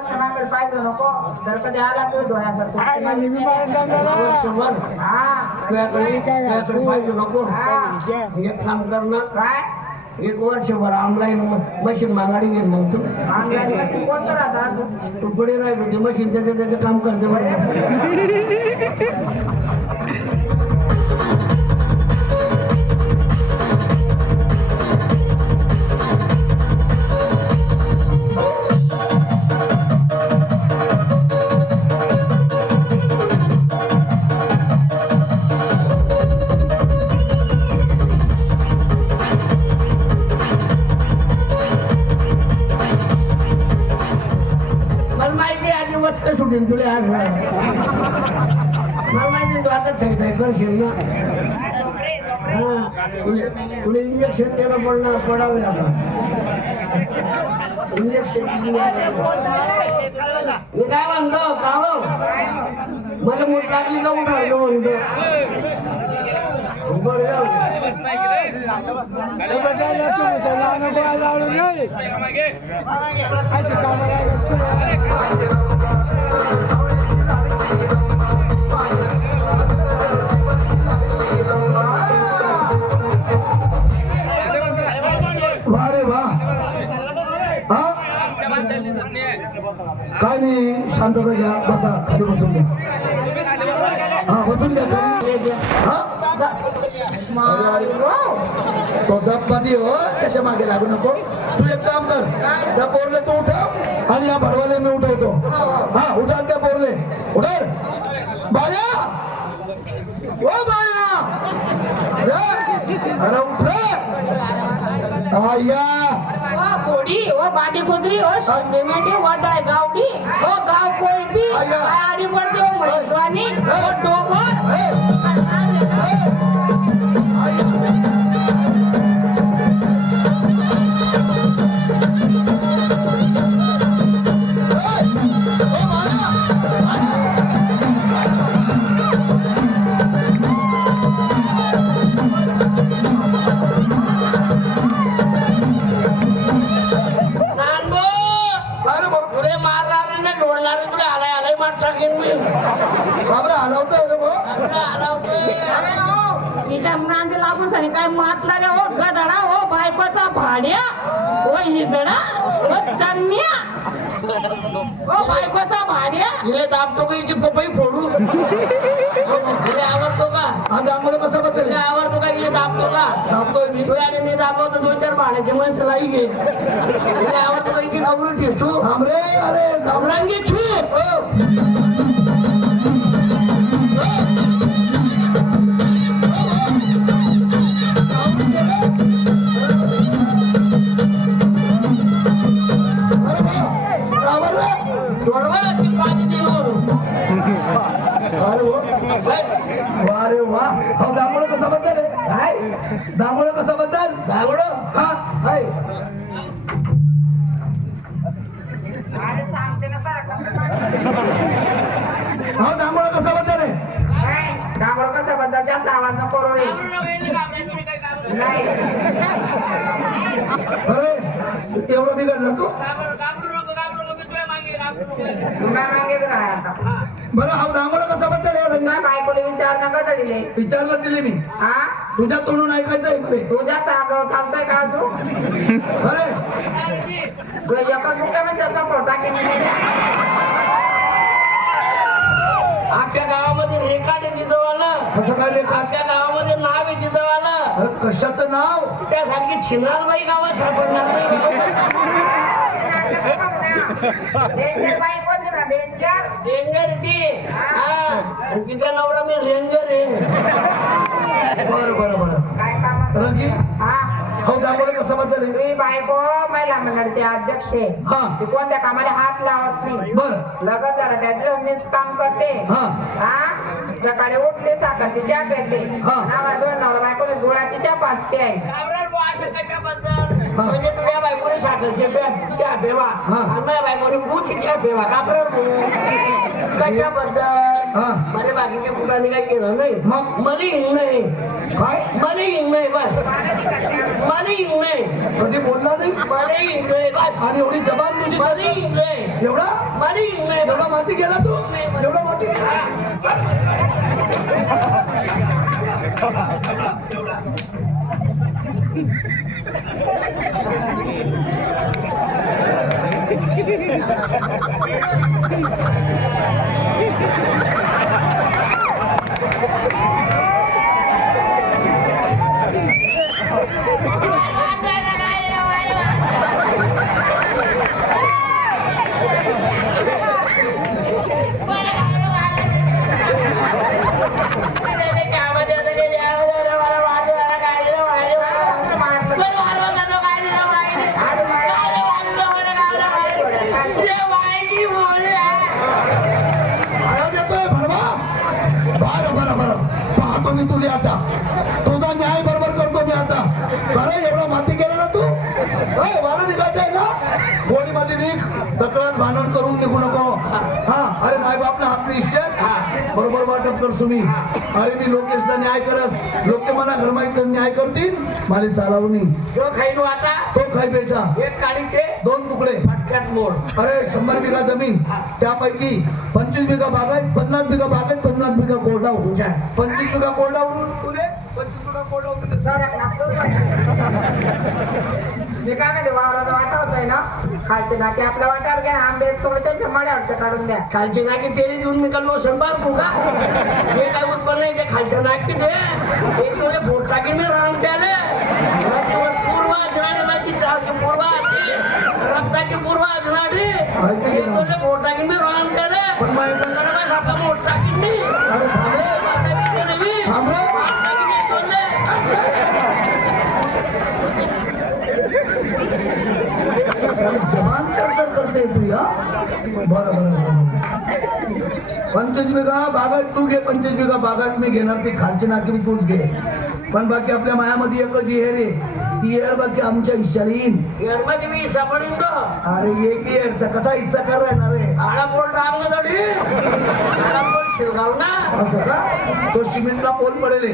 वर्ष माझ्याकडे पाहिजे नको जर कधी आला तर धोण्यासारखं वर्षभर हा तुझ्याकडे पाहिजे नको एक काम कर ना काय एक वर्षभर ऑनलाईन मशीन मागाडी घेईन मग तू अंगाने कशी कोणतं राहतात तू पुढे राहिलो ते मशीन त्याचं काम करते वचकं सुटेन तुला आज मला माहिती तू आता थैथाय करशील ना तुला इंजेक्शन द्यायला पडावे आता इंजेक्शन मी काय म्हणतो का मला मूठ लागली का उठायला म्हणतो वारे वा काय नाही शांतता घ्या बसा खाली बसून घ्या हा बसून घ्या खाली तो जपमध्ये हो त्याच्या मागे लागू नको तू एक काम कर त्या पोरले तू उठव आणि या भडवाले मी उठवतो हा उठा त्या पोरले उठर बाया ओ बाया अरे उठ रे या कोडी ओ बाडी कुदरी ओ संदेमेटी वाटाय गावडी ओ गाव कोळपी आडी पडते ओ मैसवानी ओ टोबो काय मातला रे हो गधडा हो बायकोचा भाड्या हो हिजडा हो चन्या हो बायकोचा भाड्या हे दाबतो का हिची पपई फोडू तिला आवडतो का हा दांगोडा कसा बदल तिला आवडतो का हिला दाबतो का दाबतोय मी तू याने मी दाबवतो 2-4 भाड्याची माणसं लाई घे तिला आवडतो का हिची कबरू ठेसू थांबरे अरे दामरांगी छू वारे वा हो दांगोडा कसा बद्दल आहे दांगोडा कसा बद्दल दांगडो हा हाय अरे सांगते ना सर हो दांगोडा कसा बद्दल आहे डांबळ कसा बद्दल जास्त आवाज नको करू रे नाही अरे एवढं बिघडलं तू तुला मागेच राहा आता बरं हा दांगोडा कसा बद्दल आहे तुला बायकोले विचार नका दिले विचारलं दिले मी हा तुझ्या तोंडून ऐकायचंय मला तुझ्या सागाव थांबताय का तू अरे तुला एका मुख्यामध्ये त्याचा फोटा केली आख्या गावामध्ये रेखाट आहे तिथं वाला कसं काय रे आख्या गावामध्ये नाव आहे तिथं वाला अरे कशाचं नाव त्यासारखी छिनालबाई गावात सापडणार नाही डेंजर बाईक कोणती ना डेंजर डेंजर ती हा आणि तिचा नवरा मी रेंजर आहे बरं बरं बरं काय काम रंगी हा हो दांगोडा कसा बद्दल आहे तुम्ही बायको महिला मंडळाचे अध्यक्ष आहे. हा. ती कोणत्या कामाला हात लावत नाही बरं लगत जरा त्यातलं मीच काम करते हा. हा सकाळी उठते साखरची चहा पेते हा. आम्हाला दोन नवरा बायकोने गुळाची चहा पाजते आहे कशाबद्दल म्हणजे तुझ्या बायकोने साखरचे चहा पेवा हा. आणि माझ्या बायकोने गुळची चहा पेवा का कशाबद्दल हा. माझ्या बाकीच्या मुलांनी काय केलं नाही मग? मला हिंग नाही काय मला हिंग नाही बस मला हिंग नाही कधी बोलला नाही मला हिंग नाही बस आणि एवढी जबान तुझी मला हिंग नाही एवढा माली एवढा माती गेला तू एवढा माती गेला आवाज येतोय भडवा बरं बरं बरं पाहतो मी तुला आता तुझा न्याय बरोबर करतो मी आता बरं एवढा माती गेला ना तू वारं निघायचं आहे ना गोडीमध्ये निघ तक्रार भांडण करून निघू नको हा अरे माय बापना हात इष्ट बरोबर वाटप करसो मी अरे मी लोकेशला न्याय करस लोक मला घरमाई न्याय करतील मला चालावं मी जो खाईन वाटा तो खाई बेटा एक काडीचे 2 तुकडे फटक्यात मोड अरे 100 बिघा जमीन त्यापैकी 25 बिघा बागायत 50 बिघा बागायत 50 बिघा कोरडाऊ 25 बिघा कोरडाऊ तुले 25 बिघा कोरडाऊ मी काय माहिती वावराचा वाटा होतोय ना खालचे नाके आपल्या वाट्यावर घ्या आंबे थोडे त्यांच्या मड्यावर काढून द्या खालची नाकी तेरी देऊन मी कल लोसन बारकू का जे काय उत्पन्न आहे ते खालच्या नाकी दे एक तुझे फोट टाकी मी रांग त्याले नदीवर पूर्व अजनाडी नदी पूर्व आधी रक्ताची पूर्व अजनाडी एक तुझे फोट टाकी मी रांग त्याले पण माहिती आपला मोठ टाकी मी अरे थांब रे जबान चर्चा करते तू या बरं बरं 25 बिघा बागात तू घे 25 बिघा बागात मी घेणार ती खालची नाकी मी तूच घे पण बाकी आपल्या मायामध्ये एकच हे रे ती येर बाकी आमच्या हिश्शाला येईन येरमध्ये मी हिस्सा पडीन तो अरे एक येरचा कथा हिस्सा कर राहणार रे आडा पोट रांग थोडी आडा पोट शिरगाव ना असं का तो सिमेंटला पोल पडेल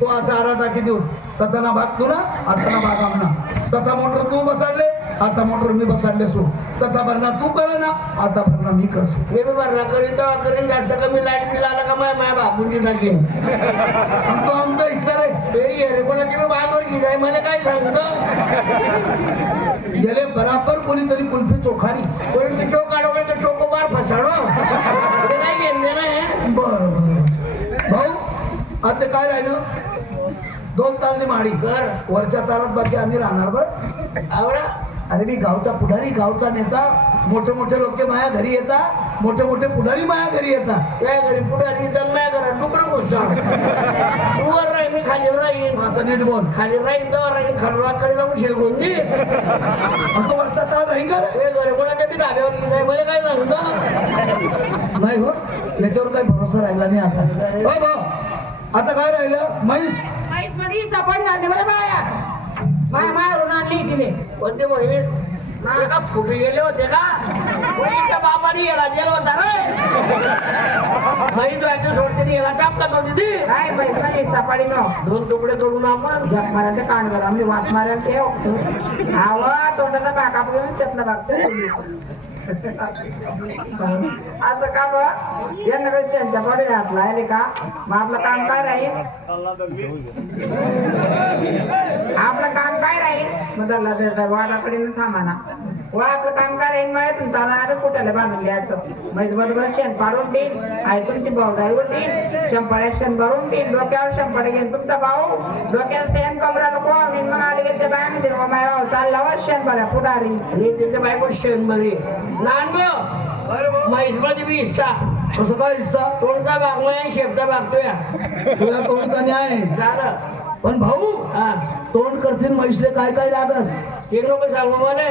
तो असा आडा टाकी देऊन तथा ना भाग तू ना आता ना भाग आमना तथा मोटर तू बसाडले आता मोटर मी बसाडले सो तथा भरणा तू कर ना आता भरणा मी करसो मी बी भरणा करीन तेव्हा करीन जास्त कमी लाईट बिल आला का माय बापूंची टाकीन आणि तो आमचा हिस्सा रे ते रे कोणाची मी बांधवर घी जाय मला काय सांगतो गेले बराबर कोणीतरी कुल्फी चोखाडी कोणी मी चोक काढवले तर चोको बार फसाडो ते काय घेणे नाही बरं बरं भाऊ आता काय राहिलं 2 तालनी माडी घर वरच्या तालात बाकी आम्ही राहणार बरं आवडा अरे मी गावचा पुढारी गावचा नेता मोठे मोठे लोक माया घरी येतात मोठे मोठे पुढारी माया घरी येतात त्या घरी पुढारी जन्माया घरात डुकरं घुसा तू वर राही मी खाली राहीन माझा नीट बोल खाली राहीन तर राहीन खडवाकडे जाऊन शिरगून दे आणि तो वरचा ताल राहील का रे ते घरी कोणाच्या ती धाब्यावर घे जाय मला काय सांगतो नाही हो याच्यावर काही भरोसा राहिला नाही आता हो भाऊ आता काय राहिलं म्हैस मध्ये सापडणार नाही मला बाया माया ऋण आणली तिने कोणते मोहित का फुटे गेले होते का कोणीच्या बापाने येला गेला होता रे माहित राहते सोडते याला चापला तो दिदी काय पैसे सापाडी न 2 तुकडे तोडून आपण जग मला ते कान करा मी वास मारायला ठेव आवा तोंडाचा बाकाप घेऊन चपला बागते आता का बा यांना काही त्यांच्या बॉडी आपला आहे का मग आपलं काम काय राहील आपलं काम काय राहील मग त्याला वाडाकडे थांबा ना वा आपलं काम काय राहील मला तुमचा आता कुठ्याला बांधून द्यायचं माहिती बरोबर शेण पाडून देईल आहे तुमची भाऊदाई देईल शंपाड्या शेण भरून देईल डोक्यावर शंपाड्या घेऊन तुमचा भाऊ डोक्यात शेण कमरा नको मग आले की ते बाया मी माझ्या भाऊ चालला वा शेण पाड्या पुढारी आणि त्यांच्या बायको शेण बरी लहान म्हैस मध्ये बी हिस्सा कसं काय हिस्सा तोडचा भाग नाही शेपचा भागतोय तुला तोंड का न्याय झालं पण भाऊ हा तोंड करतील म्हैसले काय काय लागस ते लोक सांगू मला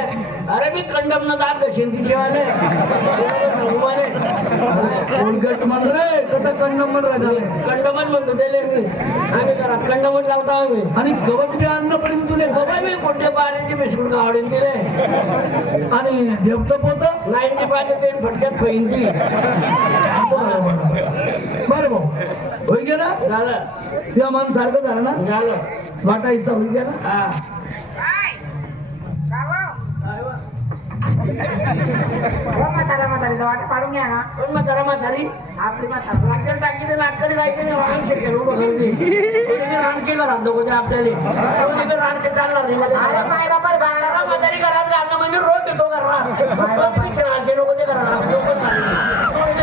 अरे मी कंडम न दात शेंतीचे वाले सांगू मला कोलगेट म्हण रे कथा कंडम म्हण राहिले कंडमच म्हणतो त्याले मी आम्ही करा कंडमच लावतो आम्ही आणि गवत बी आणणं पडेल तुले गबाय मी कोणते पाण्याचे बिस्कुट आवडेल तिले आणि देवचं पोत 95 ते फटक्यात फैन ती बरं भाऊ होई गेला झालं तुझ्या मन सारखं झालं ना झालं वाटा हिस्सा होई गेला हा काय? का बा? हो म्हातारीचा वाट पाडून घ्या ना पण म्हातारी आपली म्हातारा लागेल टाकी ते लाकडे राहायचे रांग शकेल उभं करते रांगची घरात नको ते आपल्याला रांगचे चालणार नाही अरे माय बापा घरात म्हातारी घरात घालणं म्हणजे रोज येतो घरात रांगचे नको ते घरात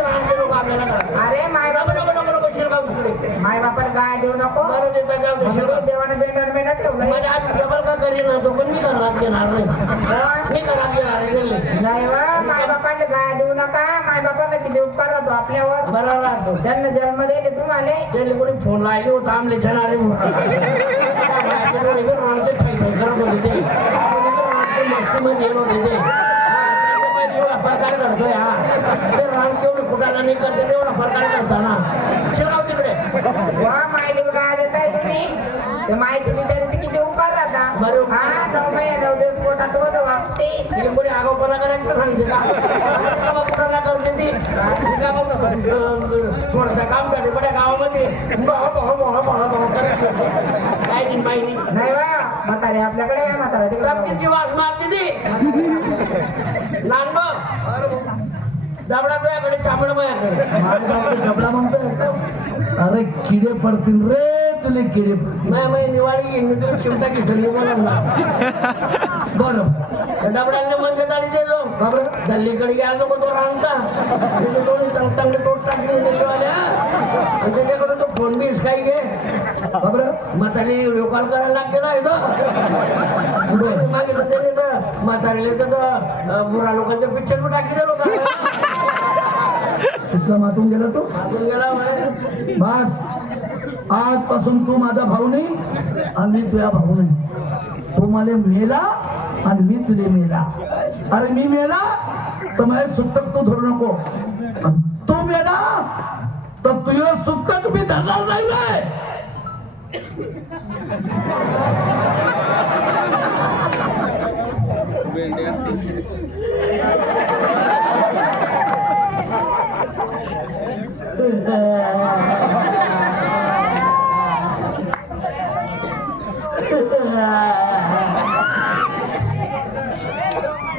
रांगचे लोक आपल्याला घरात अरे माय बापा नको शिरगाव तिकडे माय बापा गाय देऊ नको बरं देता जाऊ दे शिरगाव देवाने बेंडा ठेवलंय म्हणजे आज जबर का करीन ना तो पण मी घरात घेणार नाही मी घरात घेणार आहे गेले नाही वा माय बापाने गाय देऊ नका माय बापाचा किती उपकार राहतो आपल्यावर बरं राहतो त्यांना जन्म दिले तुम्हाला त्याने कोणी फोन लावले होता आमले छान रांगचे ठाई ठाई करत होते ते रांगचे मस्तीमध्ये येत होते ते एवढा प्रकार करतोय हा ते रांग केवढे कुठाला नाही करते तेवढा प्रकार करताना शिराव तिकडे वा मायले गाय देताय तुम्ही ते माय तुम्ही तरी किती उपकार राहता बरोबर. हा 9 महिने 9 दिवस पोटात होत वागते तिने कोणी आगाऊपणा करायचं तर सांगते का कुठाला करते ती थोडसा काम चालू बड्या गावामध्ये काय नाही माहिती नाही वा म्हातारे आपल्याकडे आहे म्हातारा तिकडे चपटीची वास मारते ती लहान दबडा तुझ्याकडे चामड माझ्याकडे डबडा म्हणतोय अरे किडे पडतील रे तुले किडे पडतील नाही निवाळी घेईन मी तुला चिमटा घिसली बोला बरं डबड्याने म्हणजे तरी दिलो गल्लीकडे घ्या नको तो रांगता म्हणजे दोन्ही चांगले तोड टाकले आणि त्याच्याकडून तो फोन बी काय घे बरं म्हातारी व्हिडिओ कॉल करायला लागते ना इथं मागे तर त्याने तर म्हातारीले तर बुरा लोकांच्या पिक्चर बी टाकी दिलो का इथला मातून गेला तो मागून गेला म्हणे. बस आजपासून तू माझा भाऊ नाही आणि मी तुझ्या भाऊ नाही तू मला मेला आणि मी तुले मेला अरे मी मेला तर माझे सुतक तू धरू नको तू मेला तर तुझं सुतक मी धरणार नाही रे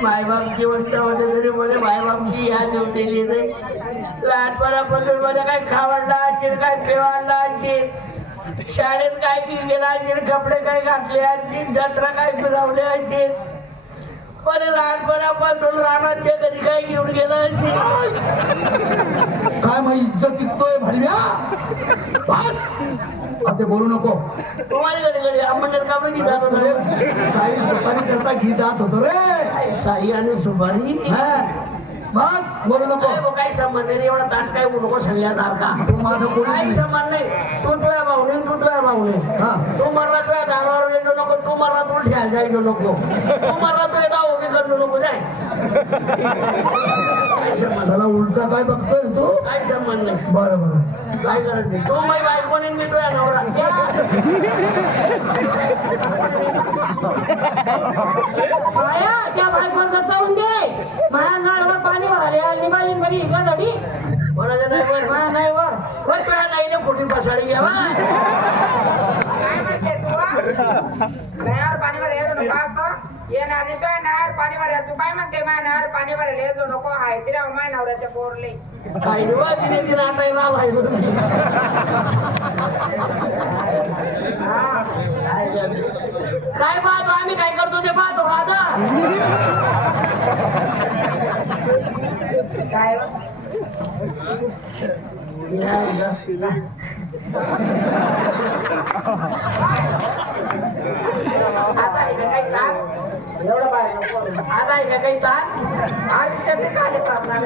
मायबापची म्हणता होते तरी म्हणे मायबापची याद होते रे लहानपणापासून मला काय खावडला असेल काय पेवाडला असेल शाळेत काय गेला असेल कपडे काय घातले असतील जत्रा काय फिरवले असेल मला लहानपणापासून रानाच्या घरी काय घेऊन गेला असेल काय मग इज्जत इकतोय भाडव्या बस आता बोलू नको तुम्हाला घडी घडी आपण कापड घेतात साई सुपारी करता घी जात होतो रे साई आणि सुपारी हा, बस बोलू नको काही संबंध नाही एवढा ताट काय नको सगळ्यात का तू माझं कोणी काही नाही. संबंध नाही तू तुझ्या भाऊने तू तुझ्या भाऊने हा. तू मरला तुझ्या दारावर येतो नको तू मरला तू ठ्याल जायचो नको तू मरला तू येता उभी करू नको जाय काही संबंध साला उलटा काय बघतोय तू काही संबंध नाही बरं बरं काय करत नाही तू माझी बायको नाही मी तुझ्या नवरा माया त्या बायकोला जाऊन दे माझ्या नळावर पाणी भरायला आणि माझी बरी इकडं धडी कोणाच्या नाही वर माझ्या नाही वर पण तुझ्या नाहीले खोटी पसाडी घ्यावा काय म्हणते तू नयावर पाणी भरायला येतो नको असं येणार नाही तो नयावर पाणी भरायला तू काय म्हणते माझ्या नयावर पाणी भरायला येतो नको आहे तरी माझ्या नवऱ्याच्या पोरले काही नाही बा तिने तिने आता नाव आहे काय पाहतो आम्ही काय करतो ते पाहतो राधा काय आता आहे का काही ताण एवढं बाहेर नको आता आहे का काही ताण आज चटणी खाली पाहणार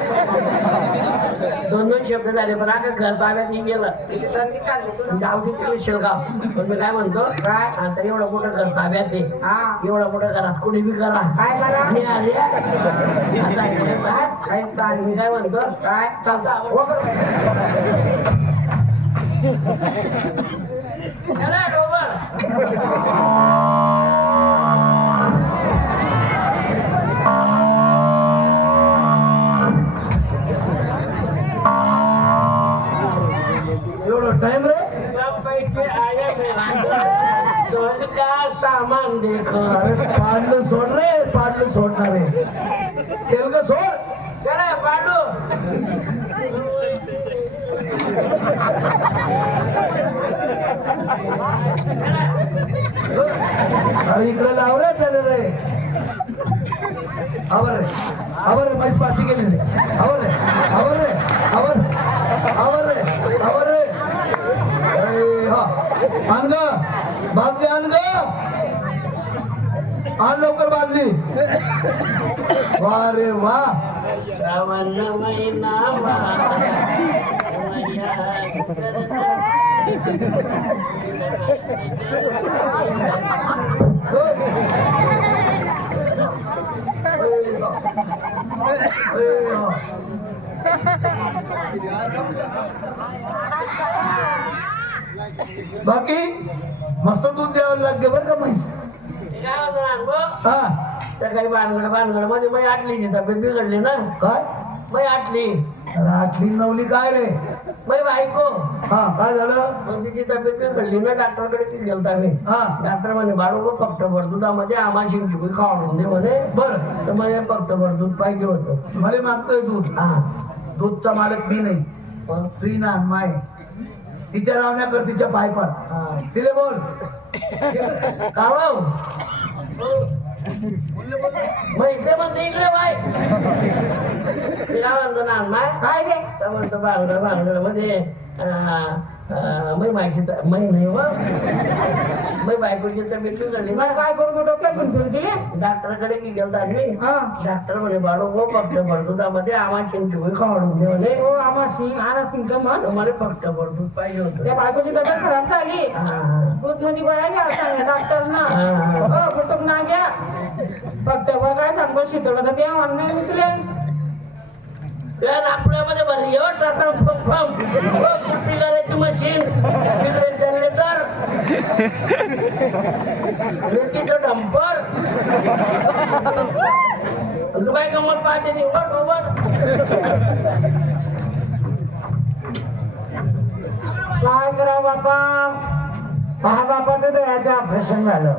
दोन दोन शब्द झाले पण आता घर ताब्यात नाही गेलं चटणी खाल्ली तू जाऊ दे तिकडे शेलगाव पण मी काय म्हणतो काय? आता एवढं मोठं घर ताब्यात आहे हा एवढं मोठं घरात कुणी बी करा काय करा आणि आले आता इकडे काय? काही ताण मी काय म्हणतो काय चालता चला डोबर एवढं टाइम रे पैसे आया का सामान देख अरे पाडलं सोड रे, पाडलं सोडणार रे. केलं का सोड. चला पाडू अरे इकडे लाव रे त्याला रे. आवर रे म्हैस पाशी गेली रे. आवर रे. अरे हा आण ग बादली आण ग. आण लवकर बादली. वा रे वा. श्रावण महिना बाकी मस्त दूध द्यावं लागते बरं का म्हैस. हा सकाळी भानगड मध्ये मै आटली तब्येत बिघडली ना. काय मै आटली अरे आठली नवली काय रे. मै बायको हा काय झालं. मग तिची तब्येत बिघडली ना डॉक्टरकडे ती गेलता मी. हा डॉक्टर म्हणे बाळू फक्त भरदुधामध्ये आम्हा शिंपी खावडून दे म्हणे. बर तर मला फक्त भरदूध पाहिजे होतं. मला मागतोय दूध. हा दूधचा मालक मी नाही मग तुही ना माय. तिच्या रावण्याकर तिच्या पाय पाड. हा तिले बोल. का भाऊ? मग इकडे म्हणते इकडे बाय तिला म्हणतो ना माय काय रे तर म्हणतो भानगड मध्ये मै मायची मै नाही व मै बायकोची तब्येत बिघडली ना. काय करू डॉक्टर पण दिली डॉक्टरकडे की गेलता मी. हा डॉक्टर म्हणे बाळू हो फक्त भरदुधामध्ये आम्हा चिंचू खावडून दे म्हणे. हो आम्हा सिंग आना सिंग का म्हण. तर मला फक्त भरदूध पाहिजे होतं. त्या बायकोची तब्येत खराब झाली. हा. दूध मध्ये बया घ्या सांगा डॉक्टरना. हा. हो कुटुंब ना घ्या फक्त काय सांगतो शितळा तर द्या ऑनलाईन उचले. त्या नापड्यामध्ये भरली हो ट्रॅक्टर कुठली करायची मशीन तिकडे चालले तर तिथं डंपर तू काय गमत पाहते ती वर काय करा बापा. पहा बापा तर डोळ्याचं ऑपरेशन झालं.